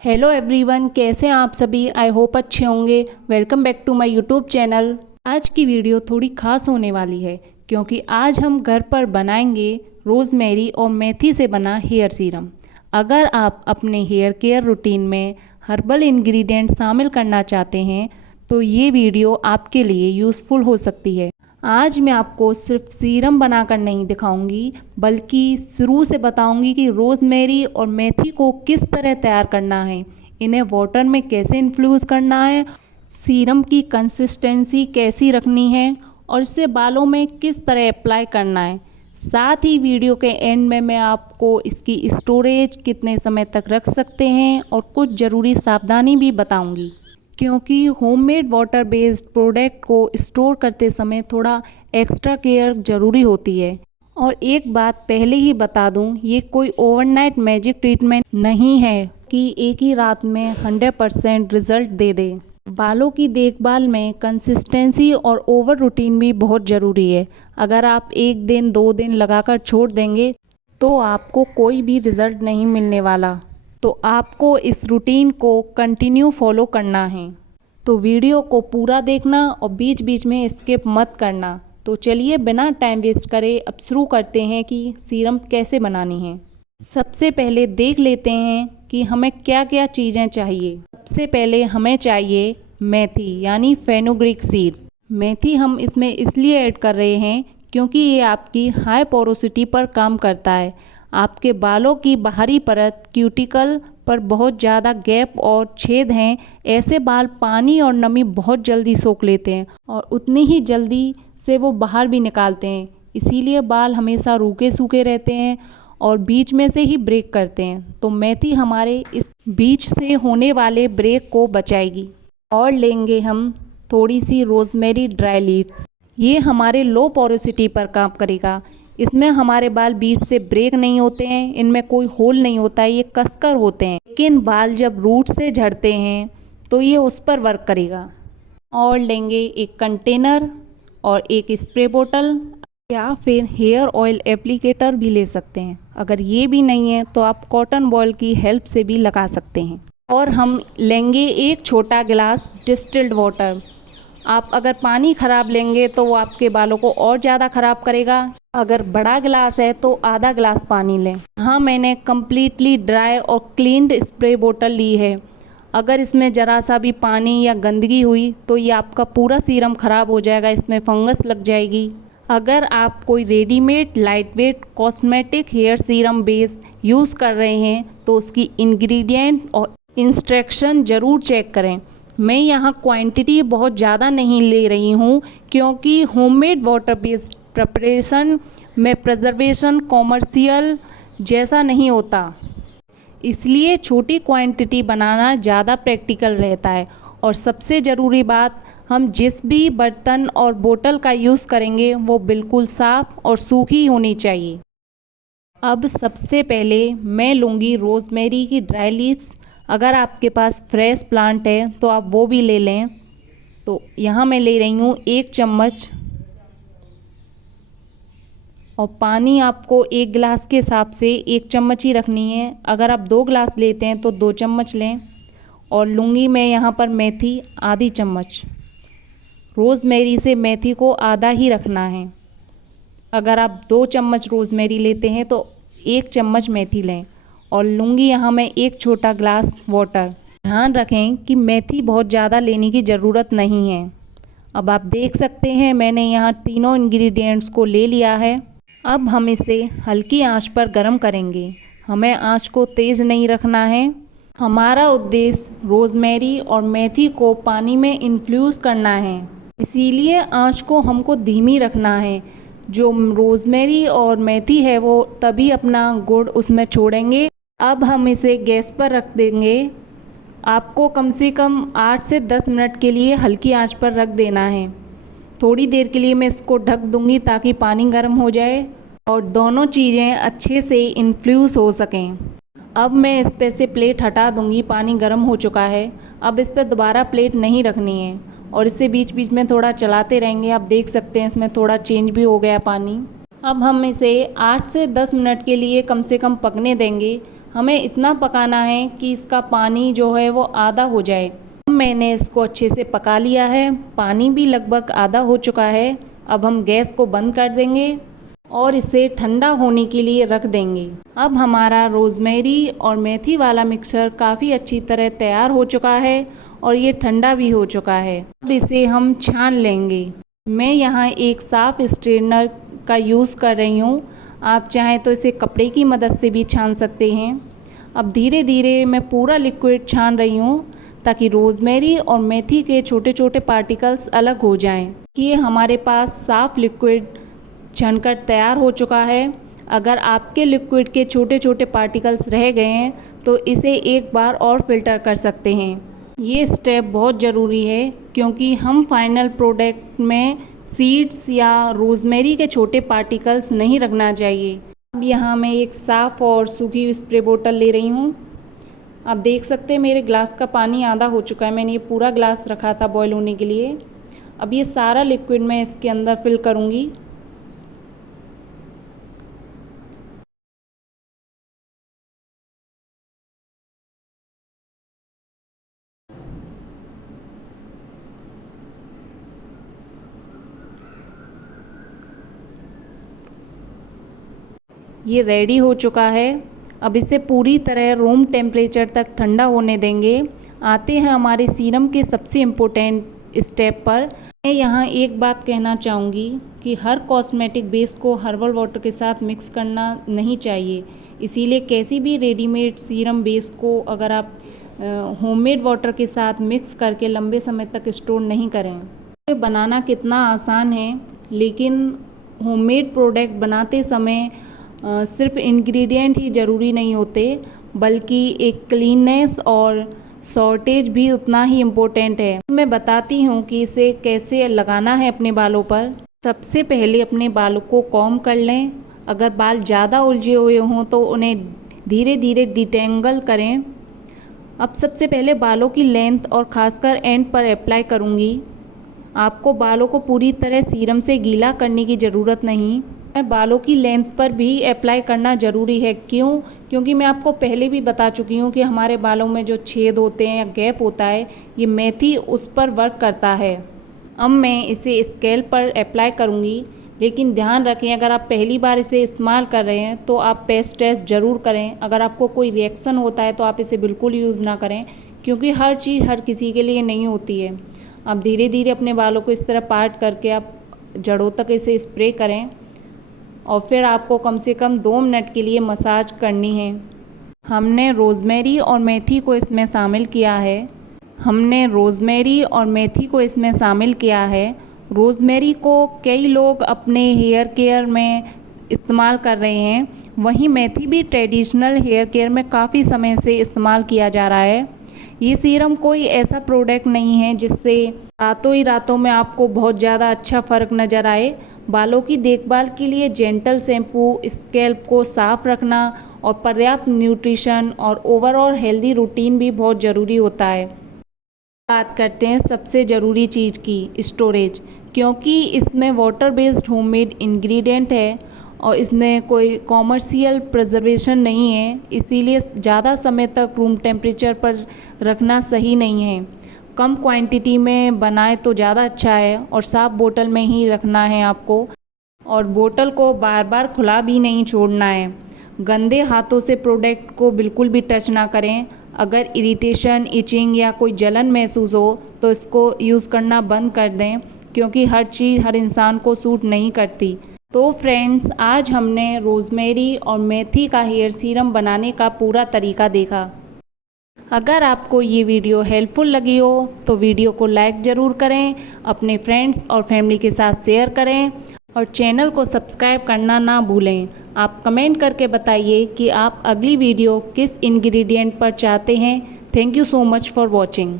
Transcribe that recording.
Hello everyone, कैसे हैं आप सभी। आई होप अच्छे होंगे। Welcome back to my YouTube channel. आज की वीडियो थोड़ी खास होने वाली है क्योंकि आज हम घर पर बनाएंगे रोज़मेरी और मेथी से बना हेयर सीरम। अगर आप अपने हेयर केयर रूटीन में हर्बल इंग्रेडिएंट शामिल करना चाहते हैं तो ये वीडियो आपके लिए यूज़फुल हो सकती है। आज मैं आपको सिर्फ सीरम बनाकर नहीं दिखाऊंगी बल्कि शुरू से बताऊंगी कि रोज़मेरी और मेथी को किस तरह तैयार करना है, इन्हें वाटर में कैसे इन्फ्यूज़ करना है, सीरम की कंसिस्टेंसी कैसी रखनी है और इसे बालों में किस तरह अप्लाई करना है। साथ ही वीडियो के एंड में मैं आपको इसकी स्टोरेज कितने समय तक रख सकते हैं और कुछ ज़रूरी सावधानी भी बताऊंगी क्योंकि होममेड वाटर बेस्ड प्रोडक्ट को स्टोर करते समय थोड़ा एक्स्ट्रा केयर ज़रूरी होती है। और एक बात पहले ही बता दूं, ये कोई ओवरनाइट मैजिक ट्रीटमेंट नहीं है कि एक ही रात में 100% रिजल्ट दे दे। बालों की देखभाल में कंसिस्टेंसी और ओवर रूटीन भी बहुत ज़रूरी है। अगर आप एक दिन 2 दिन लगाकर छोड़ देंगे तो आपको कोई भी रिजल्ट नहीं मिलने वाला। तो आपको इस रूटीन को कंटिन्यू फॉलो करना है। तो वीडियो को पूरा देखना और बीच बीच में स्किप मत करना। तो चलिए बिना टाइम वेस्ट करे अब शुरू करते हैं कि सीरम कैसे बनानी है। सबसे पहले देख लेते हैं कि हमें क्या क्या चीज़ें चाहिए। सबसे पहले हमें चाहिए मेथी यानी फेनुग्रीक सीड। मेथी हम इसमें इसलिए ऐड कर रहे हैं क्योंकि ये आपकी हाई पोरोसिटी पर काम करता है। आपके बालों की बाहरी परत क्यूटिकल पर बहुत ज़्यादा गैप और छेद हैं। ऐसे बाल पानी और नमी बहुत जल्दी सोख लेते हैं और उतनी ही जल्दी से वो बाहर भी निकालते हैं। इसीलिए बाल हमेशा रूखे सूखे रहते हैं और बीच में से ही ब्रेक करते हैं। तो मेथी हमारे इस बीच से होने वाले ब्रेक को बचाएगी। और लेंगे हम थोड़ी सी रोज़मेरी ड्राई लीव्स। ये हमारे लो पोरोसिटी पर काम करेगा। इसमें हमारे बाल बीच से ब्रेक नहीं होते हैं, इनमें कोई होल नहीं होता है, ये कसकर होते हैं। लेकिन बाल जब रूट से झड़ते हैं तो ये उस पर वर्क करेगा। और लेंगे एक कंटेनर और एक स्प्रे बोतल या फिर हेयर ऑयल एप्लीकेटर भी ले सकते हैं। अगर ये भी नहीं है तो आप कॉटन बॉल की हेल्प से भी लगा सकते हैं। और हम लेंगे एक छोटा गिलास डिस्टिल्ड वाटर। आप अगर पानी ख़राब लेंगे तो वो आपके बालों को और ज़्यादा ख़राब करेगा। अगर बड़ा गिलास है तो आधा गिलास पानी लें। हाँ, मैंने कम्प्लीटली ड्राई और क्लीन्ड स्प्रे बोतल ली है। अगर इसमें ज़रा सा भी पानी या गंदगी हुई तो ये आपका पूरा सीरम ख़राब हो जाएगा, इसमें फंगस लग जाएगी। अगर आप कोई readymade lightweight cosmetic hair serum base use कर रहे हैं तो उसकी इंग्रेडिएंट और इंस्ट्रक्शन ज़रूर चेक करें। मैं यहाँ क्वांटिटी बहुत ज़्यादा नहीं ले रही हूँ क्योंकि होममेड वाटर बेस्ड प्रिपरेशन में प्रिजर्वेशन कॉमर्शियल जैसा नहीं होता, इसलिए छोटी क्वांटिटी बनाना ज़्यादा प्रैक्टिकल रहता है। और सबसे ज़रूरी बात, हम जिस भी बर्तन और बोतल का यूज़ करेंगे वो बिल्कुल साफ़ और सूखी होनी चाहिए। अब सबसे पहले मैं लूँगी रोज़मेरी की ड्राई लीव्स। अगर आपके पास फ्रेश प्लांट है तो आप वो भी ले लें। तो यहाँ मैं ले रही हूँ 1 चम्मच। और पानी आपको 1 गिलास के हिसाब से 1 चम्मच ही रखनी है। अगर आप 2 गिलास लेते हैं तो 2 चम्मच लें। और लूँगी मैं यहाँ पर मेथी आधी चम्मच। रोज़मेरी से मेथी को आधा ही रखना है। अगर आप 2 चम्मच रोज़मेरी लेते हैं तो 1 चम्मच मेथी लें। और लूँगी यहाँ मैं 1 छोटा ग्लास वाटर। ध्यान रखें कि मेथी बहुत ज़्यादा लेने की ज़रूरत नहीं है। अब आप देख सकते हैं मैंने यहाँ तीनों इंग्रेडिएंट्स को ले लिया है। अब हम इसे हल्की आंच पर गर्म करेंगे। हमें आंच को तेज़ नहीं रखना है। हमारा उद्देश्य रोज़मेरी और मेथी को पानी में इन्फ्यूज़ करना है, इसीलिए आंच को हमको धीमी रखना है। जो रोज़मेरी और मेथी है वो तभी अपना गुण उसमें छोड़ेंगे। अब हम इसे गैस पर रख देंगे। आपको कम से कम 8 से 10 मिनट के लिए हल्की आंच पर रख देना है। थोड़ी देर के लिए मैं इसको ढक दूंगी ताकि पानी गर्म हो जाए और दोनों चीज़ें अच्छे से इन्फ्यूज़ हो सकें। अब मैं इस पे से प्लेट हटा दूंगी, पानी गर्म हो चुका है। अब इस पर दोबारा प्लेट नहीं रखनी है और इसे बीच बीच में थोड़ा चलाते रहेंगे। आप देख सकते हैं इसमें थोड़ा चेंज भी हो गया पानी। अब हम इसे 8 से 10 मिनट के लिए कम से कम पकने देंगे। हमें इतना पकाना है कि इसका पानी जो है वो आधा हो जाए। मैंने इसको अच्छे से पका लिया है, पानी भी लगभग आधा हो चुका है। अब हम गैस को बंद कर देंगे और इसे ठंडा होने के लिए रख देंगे। अब हमारा रोज़मेरी और मेथी वाला मिक्सचर काफ़ी अच्छी तरह तैयार हो चुका है और ये ठंडा भी हो चुका है। अब इसे हम छान लेंगे। मैं यहाँ एक साफ़ स्ट्रेनर का यूज़ कर रही हूँ, आप चाहें तो इसे कपड़े की मदद से भी छान सकते हैं। अब धीरे धीरे मैं पूरा लिक्विड छान रही हूँ ताकि रोज़मेरी और मेथी के छोटे छोटे पार्टिकल्स अलग हो जाएं। ये हमारे पास साफ़ लिक्विड छनकर तैयार हो चुका है। अगर आपके लिक्विड के छोटे छोटे पार्टिकल्स रह गए हैं तो इसे एक बार और फिल्टर कर सकते हैं। ये स्टेप बहुत ज़रूरी है क्योंकि हम फाइनल प्रोडक्ट में सीड्स या रोज़मेरी के छोटे पार्टिकल्स नहीं रखना चाहिए। अब यहाँ मैं एक साफ़ और सूखी हुई स्प्रे बोतल ले रही हूँ। आप देख सकते हैं मेरे ग्लास का पानी आधा हो चुका है। मैंने ये पूरा ग्लास रखा था बॉयल होने के लिए। अब ये सारा लिक्विड मैं इसके अंदर फिल करूँगी। ये रेडी हो चुका है। अब इसे पूरी तरह रूम टेम्परेचर तक ठंडा होने देंगे। आते हैं हमारे सीरम के सबसे इम्पोर्टेंट स्टेप पर। मैं यहाँ एक बात कहना चाहूँगी कि हर कॉस्मेटिक बेस को हर्बल वाटर के साथ मिक्स करना नहीं चाहिए। इसीलिए किसी भी रेडीमेड सीरम बेस को अगर आप होममेड वाटर के साथ मिक्स करके लंबे समय तक स्टोर नहीं करें। ये बनाना कितना आसान है, लेकिन होममेड प्रोडक्ट बनाते समय सिर्फ इंग्रेडिएंट ही ज़रूरी नहीं होते, बल्कि एक क्लीननेस और शॉर्टेज भी उतना ही इम्पोर्टेंट है। मैं बताती हूँ कि इसे कैसे लगाना है अपने बालों पर। सबसे पहले अपने बालों को कॉम्ब कर लें। अगर बाल ज़्यादा उलझे हुए हों तो उन्हें धीरे धीरे डिटेंगल करें। अब सबसे पहले बालों की लेंथ और ख़ासकर एंड पर अप्लाई करूँगी। आपको बालों को पूरी तरह सीरम से गीला करने की ज़रूरत नहीं। बालों की लेंथ पर भी अप्लाई करना ज़रूरी है। क्यों? क्योंकि मैं आपको पहले भी बता चुकी हूँ कि हमारे बालों में जो छेद होते हैं या गैप होता है, ये मेथी उस पर वर्क करता है। अब मैं इसे स्कैल्प पर अप्लाई करूँगी, लेकिन ध्यान रखें अगर आप पहली बार इसे इस्तेमाल कर रहे हैं तो आप पेस्ट टेस्ट ज़रूर करें। अगर आपको कोई रिएक्शन होता है तो आप इसे बिल्कुल यूज़ ना करें, क्योंकि हर चीज़ हर किसी के लिए नहीं होती है। आप धीरे धीरे अपने बालों को इस तरह पार्ट करके आप जड़ों तक इसे स्प्रे करें और फिर आपको कम से कम 2 मिनट के लिए मसाज करनी है। हमने रोज़मेरी और मेथी को इसमें शामिल किया है। रोज़मेरी को कई लोग अपने हेयर केयर में इस्तेमाल कर रहे हैं, वहीं मेथी भी ट्रेडिशनल हेयर केयर में काफ़ी समय से इस्तेमाल किया जा रहा है। ये सीरम कोई ऐसा प्रोडक्ट नहीं है जिससे रातों ही रातों में आपको बहुत ज़्यादा अच्छा फ़र्क नज़र आए। बालों की देखभाल के लिए जेंटल शैम्पू, स्कैल्प को साफ रखना और पर्याप्त न्यूट्रिशन और ओवरऑल हेल्दी रूटीन भी बहुत ज़रूरी होता है। बात करते हैं सबसे ज़रूरी चीज़ की, स्टोरेज। क्योंकि इसमें वाटर बेस्ड होममेड इंग्रेडिएंट है और इसमें कोई कॉमर्शियल प्रिजर्वेशन नहीं है, इसीलिए ज़्यादा समय तक रूम टेम्परेचर पर रखना सही नहीं है। कम क्वांटिटी में बनाए तो ज़्यादा अच्छा है और साफ़ बोतल में ही रखना है आपको, और बोतल को बार बार खुला भी नहीं छोड़ना है। गंदे हाथों से प्रोडक्ट को बिल्कुल भी टच ना करें। अगर इरिटेशन, इचिंग या कोई जलन महसूस हो तो इसको यूज़ करना बंद कर दें, क्योंकि हर चीज़ हर इंसान को सूट नहीं करती। तो फ्रेंड्स, आज हमने रोज़मेरी और मेथी का हेयर सीरम बनाने का पूरा तरीका देखा। अगर आपको ये वीडियो हेल्पफुल लगी हो तो वीडियो को लाइक ज़रूर करें, अपने फ्रेंड्स और फैमिली के साथ शेयर करें और चैनल को सब्सक्राइब करना ना भूलें। आप कमेंट करके बताइए कि आप अगली वीडियो किस इंग्रेडिएंट पर चाहते हैं। Thank you so much for watching.